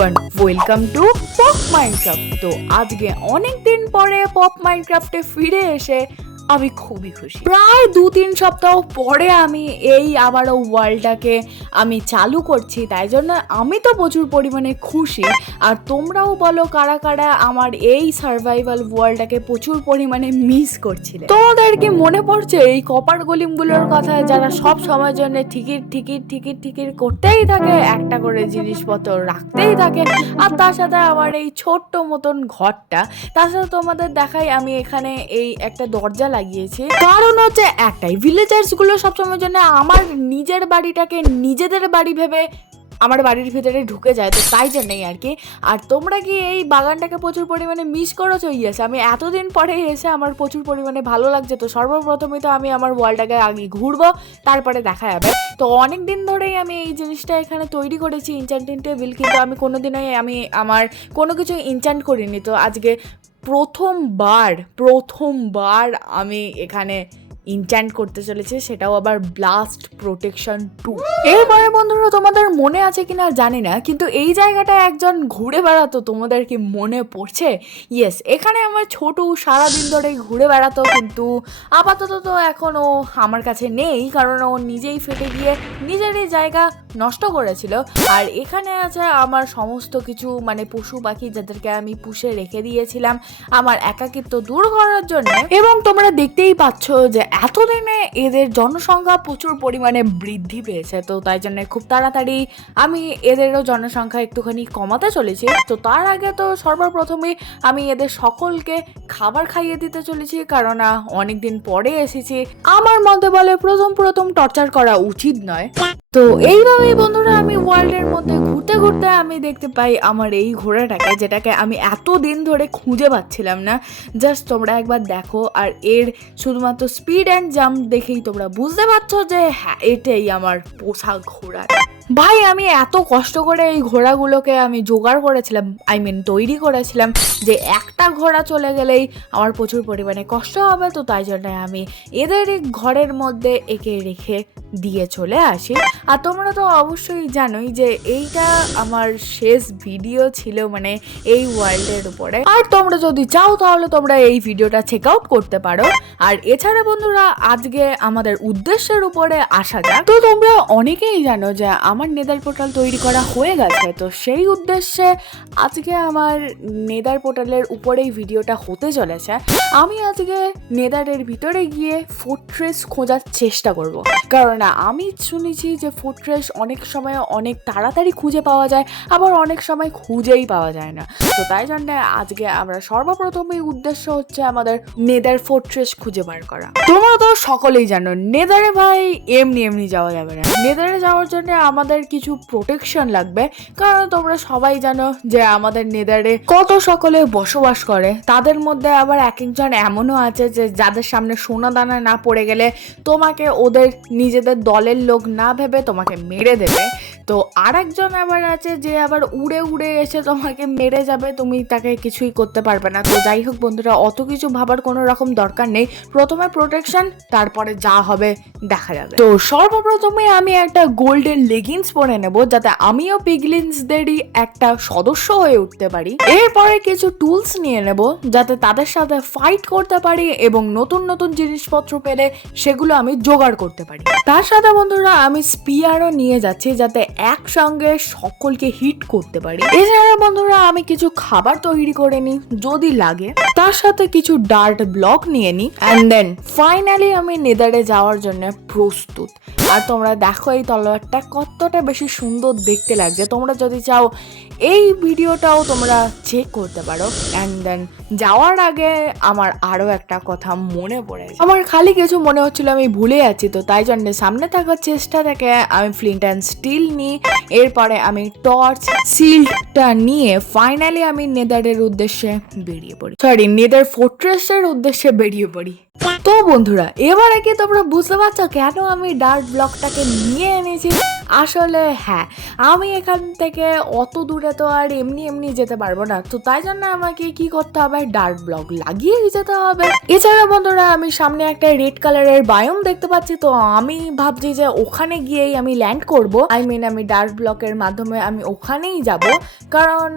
Everyone, welcome to pop Minecraft. তো আজকে অনেক দিন পরে পপ মাইনক্রাফটে ফিরে এসে আমি খুবই খুশি। প্রায় 2-3 সপ্তাহ পরে আমি এই আবারও ওয়ার্ল্ডটাকে আমি চালু করছি, তাই জন্য আমি তো প্রচুর পরিমাণে খুশি। আর তোমরাও বলো কারা কারা আমার এই সার্ভাইভাল ওয়ার্ল্ডটাকে প্রচুর পরিমাণে মিস করছিলে। তোমাদের কি মনে পড়ছে এই কপার গলিমগুলোর কথা, যারা সব সময়ের জন্য টিকিট করতেই থাকে, একটা করে জিনিসপত্র রাখতেই থাকে, আর তার সাথে আমার এই ছোট্ট মতন ঘরটা। তার সাথে তোমাদের দেখাই আমি এখানে এই একটা দরজা লাগিয়েছি, কারণ হচ্ছে একটাই, ভিলেজার্স গুলো সবসময়ের জন্য আমার নিজের বাড়িটাকে নিজেদের বাড়ি ভেবে আমার বাড়ির ভিতরে ঢুকে যায়, তো তাই জন্যই আর কি। আর তোমরা কি এই বাগানটাকে প্রচুর পরিমাণে মিস করেছো? ইয়েস, আমি এতদিন পরে এসে আমার প্রচুর পরিমাণে ভালো লাগছে। তো সর্বপ্রথমে তো আমি আমার ওয়ালটাকে আগে ঘুরবো, তারপরে দেখা যাবে। তো অনেক দিন ধরেই আমি এই জিনিসটা এখানে তৈরি করেছি, ইনচ্যান্টিং টেবিল, কিন্তু আমি কোনোদিনই আমার কোনো কিছু ইনচ্যান্ট করিনি। তো আজকে প্রথমবার আমি এখানে ইনচ্যান্ট করতে চলেছে, সেটাও আবার ব্লাস্ট প্রোটেকশন 2। এরপরে বন্ধুরা তোমাদের মনে আছে কিনা জানি না, কিন্তু এই জায়গাটা একজন ঘুরে বেড়াতো, তোমাদের কি মনে পড়ছে? ইয়েস, এখানে আমার ছোটু সারাদিন ধরে ঘুরে বেড়াতো, কিন্তু আপাতত তো এখন ও আমার কাছে নেই, কারণ ও নিজেই ফেটে গিয়ে নিজেরই জায়গা নষ্ট করেছিল। আর এখানে আছে আমার সমস্ত কিছু, মানে পশু পাখি যাদেরকে আমি পুষে রেখে দিয়েছিলাম আমার একাকিত্ব দূর করার জন্য। এবং তোমরা দেখতেই পাচ্ছ যে এতদিনে এদের জনসংখ্যা প্রচুর পরিমাণে বৃদ্ধি পেয়েছে, তো তাই জন্য খুব তাড়াতাড়ি আমি এদেরও জনসংখ্যা একটুখানি কমাতে চলেছি। তো তার আগে তো সর্বপ্রথমে আমি এদের সকলকে খাবার খাইয়ে দিতে চলেছি, কারণ অনেকদিন পরে এসেছি। আমার মতে বলে প্রথম টর্চার করা উচিত নয়। তো এইভাবেই বন্ধুরা আমি ওয়ার্ল্ডের মধ্যে ঘুরতে ঘুরতে আমি দেখতে পাই আমার এই ঘোড়াটাকে, যেটাকে আমি এতদিন ধরে খুঁজে পাচ্ছিলাম না। জাস্ট তোমরা একবার দেখো, আর এর শুধুমাত্র স্পিড অ্যান্ড জাম্প দেখেই তোমরা বুঝতে পারছো যে হ্যাঁ, এটাই আমার পোষা ঘোড়া। ভাই, আমি এত কষ্ট করে এই ঘোড়াগুলোকে আমি জোগাড় করেছিলাম, তৈরি করেছিলাম, যে একটা ঘোড়া চলে গেলেই আমার প্রচুর পরিমাণে কষ্ট হবে। তো তাই জন্য আমি এদেরই ঘরের মধ্যে একে রেখে দিয়ে চলে আসি। আর তোমরা তো অবশ্যই জানোই যে এইটা আমার শেষ ভিডিও ছিল, মানে এই ওয়ার্ল্ডের উপরে। আর তোমরা যদি চাও তাহলে তোমরা এই ভিডিওটা চেক আউট করতে পারো। আর এছাড়া বন্ধুরা আজকে আমাদের উদ্দেশ্যের উপরে আসা যাক। তো তোমরা অনেকেই জানো যে আমার নেদার পোর্টাল তৈরি করা হয়ে গেছে, তো সেই উদ্দেশ্যে আজকে আমার নেদার পোর্টালের উপরেই ভিডিওটা হতে চলেছে। আমি আজকে নেদারের ভিতরে গিয়ে ফোর্ট্রেস খোঁজার চেষ্টা করব, কারণ আমি শুনেছি যে ফোর্ট্রেস অনেক সময় অনেক তাড়াতাড়ি খুঁজে পাওয়া যায়, আবার অনেক সময় খুঁজেই পাওয়া যায় না। তো তাই জন্য আজকে আমরা সর্বপ্রথমই উদ্দেশ্য হচ্ছে আমাদের নেদার ফোর্ট্রেস খুঁজে বার করা। তোমরা তো সকলেই জানো নেদারে ভাই এমনি যাওয়া যাবে না। নেদারে যাওয়ার জন্য আমাদের কিছু প্রোটেকশন লাগবে, কারণ তোমরা সবাই জানো যে আমাদের নেদারে কত সকলে বসবাস করে। তাদের মধ্যে আবার এক একজন এমনও আছে যে যাদের সামনে সোনা দানা না পড়ে গেলে তোমাকে ওদের নিজেদের দলের লোক না ভেবে তোমাকে মেরে দেবে। তো আর একজন আবার আছে যে আবার উড়ে এসে তোমাকে মেরে যাবে, তুমি তাকে কিছুই করতে পারবে না। তো যাই হোক বন্ধুরা, অত কিছু ভাবার কোনো রকম দরকার নেই। প্রথমে প্রোটেকশন, তারপরে যা হবে দেখা যাবে। তো সর্বপ্রথমে আমি একটা গোল্ডেন লেগিংস পরে নেব, যাতে আমিও পিগলিন্সদেরই একটা সদস্য হয়ে উঠতে পারি। এরপরে কিছু টুলস নিয়ে নেব, যাতে তাদের সাথে ফাইট করতে পারি এবং নতুন জিনিসপত্র পেলে সেগুলো আমি জোগাড় করতে পারি। তার সাথে বন্ধুরা আমি স্পিয়ারও নিয়ে যাচ্ছি, যাতে একসঙ্গে সকলকে হিট করতে পারি। এছাড়া বন্ধুরা আমি কিছু খাবার তৈরি করে নিই যদি লাগে, তার সাথে কিছু ডার্ট ব্লক নিয়ে নিই, অ্যান্ড দেন ফাইনালি আমি নেদারে যাওয়ার জন্য প্রস্তুত। আর তোমরা দেখো এই তলোয়ারটা কতটা বেশি সুন্দর দেখতে লাগছে। তোমরা যদি চাও এই ভিডিওটাও তোমরা চেক করতে পারো। অ্যান্ড দেন যাওয়ার আগে আমার আরও একটা কথা মনে পড়েছে, আমার খালি কিছু মনে হচ্ছিল আমি ভুলে যাচ্ছি। তো তাই জন্য সামনে থাকার চেষ্টা থেকে আমি ফ্লিন্ট অ্যান্ড স্টিল নিই, এরপরে আমি টর্চ শিল্ডটা নিয়ে ফাইনালি আমি নেদারের উদ্দেশ্যে বেরিয়ে পড়ি, নেদার ফোর্ট্রেসের উদ্দেশ্যে বেরিয়ে পড়ি। তো বন্ধুরা এবারে কি তোমরা বুঝতে পারছো কেন আমি ডার্ট ব্লকটাকে নিয়ে এনেছি? আসলে হ্যাঁ, আমি এখান থেকে অত দূরে তো আর এমনি এমনি যেতে পারবো না, তো তাই জন্য আমাকে কি করতে হবে, ডার্ক ব্লক লাগিয়েই যেতে হবে। এছাড়া বন্ধুরা আমি সামনে একটা রেড কালারের বায়োম দেখতে পাচ্ছি, তো আমি ভাবছি যে ওখানে গিয়েই আমি ল্যান্ড করব। আমি ডার্ক ব্লকের মাধ্যমে আমি ওখানেই যাব, কারণ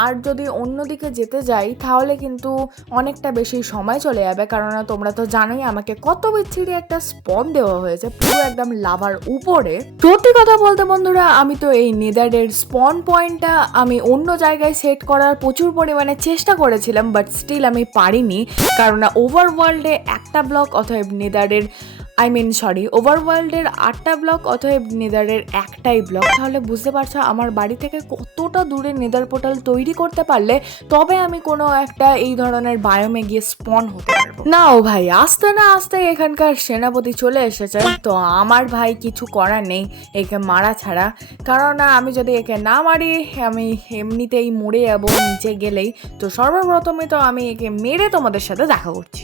আর যদি অন্যদিকে যেতে যাই তাহলে কিন্তু অনেকটা বেশি সময় চলে যাবে, কারণ তোমরা তো জানোই আমাকে কত বিচ্ছিরি একটা স্পন দেওয়া হয়েছে পুরো একদম লাভার উপরে। সত্যি কথা বলতে বন্ধুরা আমি তো এই নেদারের স্পন পয়েন্টটা আমি অন্য জায়গায় সেট করার প্রচুর পরিমাণে চেষ্টা করেছিলাম, বাট স্টিল আমি পারিনি, কারণ ওভারওয়ার্ল্ডে একটা ব্লক অথবা নেদারের ওভারওয়ার্ল্ডের 8টা ব্লক অথবা নেদারের একটাই ব্লক। তাহলে বুঝতে পারছো আমার বাড়ি থেকে কতটা দূরে নেদার পোর্টাল তৈরি করতে পারলে তবে আমি কোনো একটা এই ধরনের বায়োমে গিয়ে স্পন হতে পারবো। না ও ভাই, আস্তে না আস্তে এখানকার সেনাপতি চলে এসেছে, তো আমার ভাই কিছু করার নেই একে মারা ছাড়া, কারণ আমি যদি একে না মারি আমি এমনিতেই মরে যাবো নিচে গেলেই। তো সর্বপ্রথমে তো আমি একে মেরে তোমাদের সাথে দেখা করছি।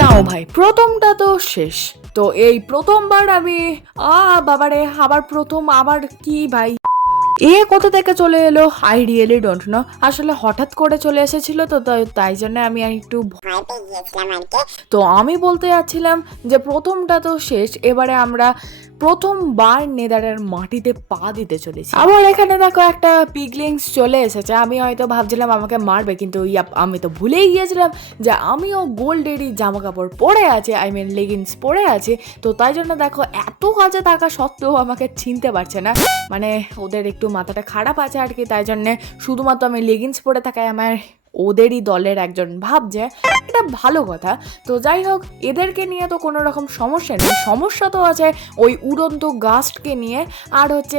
নাও ভাই, প্রথমটা তো শেষ। তো এই প্রথমবার আমি বাবারে আবার প্রথম, আবার কি ভাই কোথা থেকে চলে এলো আই রিয়েলি ডোন্ট নো। আসলে হঠাৎ করে চলে এসেছিল, তো তাই জন্য আমি একটু ভয় পেয়ে গিয়েছিলাম আর কি। তো আমি বলতে যাচ্ছিলাম যে প্রথমটা তো শেষ, এবারে আমরা প্রথমবার নেদারের মাটিতে পা দিতে চলেছি। আবার এখানে দেখো একটা পিগলিংস চলে এসেছে, আমি হয়তো ভাবছিলাম আমাকে মারবে, কিন্তু আমি তো ভুলেই গিয়েছিলাম যে আমিও গোল্ডেরই জামা কাপড় পরে আছে, লেগিংস পরে আছে। তো তাই জন্য দেখো এত কাছে থাকা সত্ত্বেও আমাকে চিনতে পারছে না, মানে ওদের একটু মাথাটা খারাপ আছে আর কি, তাই জন্যে শুধুমাত্র আমি লেগিংস পরে থাকায় আমার ওদেরই দলের একজন ভাবছে, এটা ভালো কথা। তো যাই হোক, এদেরকে নিয়ে তো কোনো রকম সমস্যা নেই, সমস্যা তো আছে ওই উড়ন্ত গাস্টকে নিয়ে, আর হচ্ছে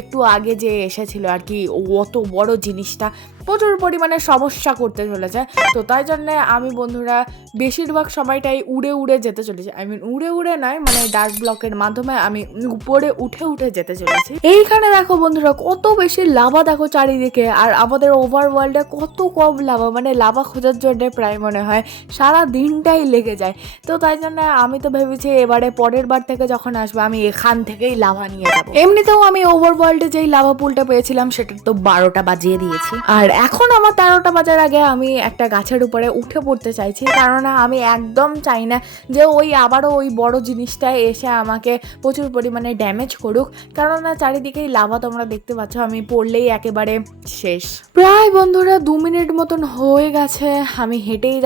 একটু আগে যে এসেছিল আর কি অত বড় জিনিসটা প্রচুর পরিমাণে সমস্যা করতে চলেছে। তো তাই জন্যে আমি বন্ধুরা বেশিরভাগ সময়টাই উড়ে উড়ে যেতে চলেছি, উড়ে উড়ে নয়, মানে ডার্ক ব্লকের মাধ্যমে আমি উপরে উঠে উঠে যেতে চলেছি। এইখানে দেখো বন্ধুরা কত বেশি লাভা দেখো চারিদিকে, আর আমাদের ওভারওয়ার্ল্ডে কত কম লাভা, মানে লাভা খোঁজার জন্য প্রায় মনে হয় সারা দিনটাই লেগে যায়। তো তাই জন্য আমি তো ভেবেছি এবারে পরের বার থেকে যখন আসবো আমি এখান থেকেই লাভা নিয়ে যাবো। এমনিতেও আমি ওভারওয়ার্ল্ডে যেই লাভা পুলটা পেয়েছিলাম সেটা তো 12টা বাজিয়ে দিয়েছি, আর এখন আমার 13টা বাজার আগে আমি একটা গাছের উপরে উঠে পড়তে চাইছি, কারণ আমি একদম চাই না যে আবারও ওই বড় জিনিসটায় এসে আমাকে প্রচুর পরিমাণে ড্যামেজ করুক, কারণ চারিদিকেই লাভা তোমরা দেখতে পাচ্ছ, আমি পড়লেই একেবারে শেষ। প্রায় বন্ধুরা 2 মিনিট মতন হয়ে গেছে, আমি হেঁটেই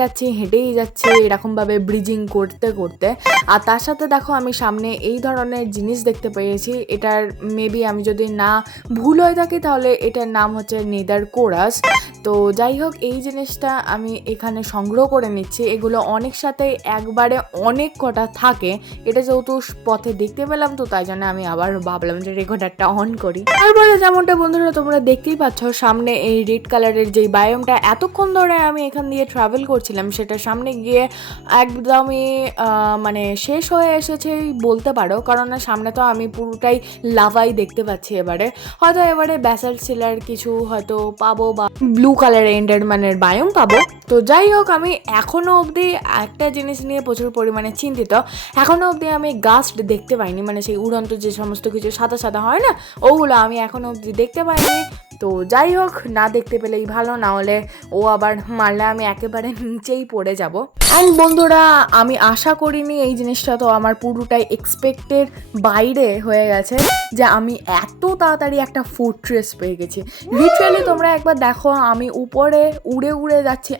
যাচ্ছি এরকমভাবে ব্রিজিং করতে করতে। আর তার সাথে দেখো আমি সামনে এই ধরনের জিনিস দেখতে পেয়েছি, এটার মেবি আমি যদি না ভুল হয়ে থাকি তাহলে এটার নাম হচ্ছে নেদার কোরাস। তো যাই হোক, এই জিনিসটা আমি এখানে সংগ্রহ করে নিচ্ছি, এগুলো অনেক সাথে একবারে অনেক কটা থাকে, এটা যেহেতু পথে দেখতে পেলাম তো তাই জন্য আমি আবার ভাবলাম যে রেকর্ডারটা অন করি। তারপরে যেমনটা বন্ধুরা তোমরা দেখতেই পাচ্ছ সামনে এই রেড কালারের যে বায়োমটা এতক্ষণ ধরে আমি এখান দিয়ে ট্রাভেল করছিলাম, সেটা সামনে গিয়ে একদমই মানে শেষ হয়ে এসেছে বলতে পারো, কারণ সামনে তো আমি পুরোটাই লাভাই দেখতে পাচ্ছি। এবারে ব্যাসাল্ট সিলার কিছু হয়তো পাবো, বা ব্লু কালার এন্ডারম্যানের বায়োম পাবো। তো যাই হোক, আমি এখনো অবধি একটা জিনিস নিয়ে প্রচুর পরিমাণে চিন্তিত, এখনো অবধি আমি গাস্ট দেখতে পাইনি, মানে সেই উড়ন্ত যে সমস্ত কিছু সাদা সাদা হয় না, ওগুলো আমি এখনো অবধি দেখতে পাইনি। তো যাই হোক, না দেখতে পেলেই ভালো, না হলে ও আবার মারলে আমি একেবারে নিচেই পড়ে যাব। অ্যান্ড বন্ধুরা আমি আশা করিনি এই জিনিসটা, তো আমার পুরোটাই এক্সপেক্টের বাইরে হয়ে গেছে যে আমি এত তাড়াতাড়ি একটা ফোর্ট্রেস পেয়ে গেছি। লিটারালি তোমরা একবার দেখো, আমি উপরে উড়ে উড়ে যাচ্ছি,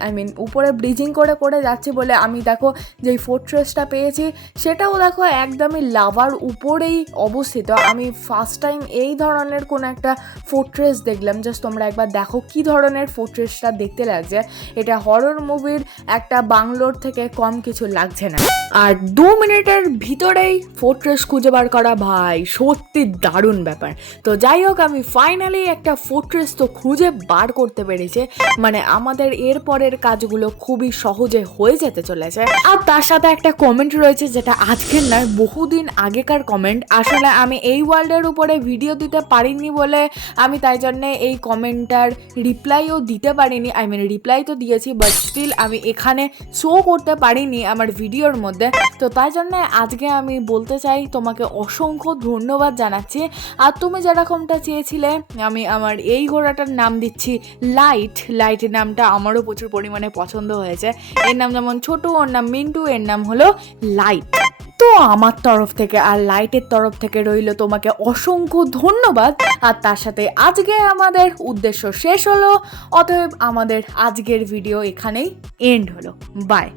উপরে ব্রিজিং করে করে যাচ্ছি বলে আমি দেখো যেই ফোর্ট্রেসটা পেয়েছি সেটাও দেখো একদমই লাভার উপরেই অবস্থিত। আমি ফার্স্ট টাইম এই ধরনের কোনো একটা ফোর্ট্রেস দেখলাম, জাস্ট তোমরা একবার দেখো কি ধরনের ফোর্ট্রেসটা দেখতে লাগছে, এটা হরর মুভির একটা বাংলোর থেকে কম কিছু লাগছে না। আর 2 মিনিটের ভিতরেই ফোর্ট্রেস খুঁজে বার করা ভাই সত্যি দারুণ ব্যাপার। তো যাই হোক, আমি ফাইনালি একটা ফোর্ট্রেস তো খুঁজে বার করতে পেরেছি, মানে আমাদের এরপরের কাজগুলো খুবই সহজে হয়ে যেতে চলেছে। আর তার সাথে একটা কমেন্ট রয়েছে যেটা আজকের নয়, বহুদিন আগেকার কমেন্ট। আসলে আমি এই ওয়ার্ল্ডের উপরে ভিডিও দিতে পারিনি বলে আমি তাই জন্যে এই কমেন্টটার রিপ্লাইও দিতে পারিনি, রিপ্লাই তো দিয়েছি বাট স্টিল আমি এখানে শো করতে পারিনি আমার ভিডিওর মধ্যে। তো তাই জন্য আজকে আমি বলতে চাই তোমাকে অসংখ্য ধন্যবাদ জানাচ্ছি। আর তুমি যেরকমটা চেয়েছিলে আমি আমার এই ঘোড়াটার নাম দিচ্ছি লাইটের নামটা আমারও প্রচুর পরিমাণে পছন্দ হয়েছে। এর নাম যেমন ছোট, ওর নাম মিন্টু, এর নাম হলো লাইট। তো আমার তরফ থেকে আর লাইটের তরফ থেকে রইল তোমাকে অসংখ্য ধন্যবাদ। আর তার সাথে আজকে আমাদের উদ্দেশ্য শেষ হলো, অতএব আমাদের আজকের ভিডিও এখানেই এন্ড হলো। বাই।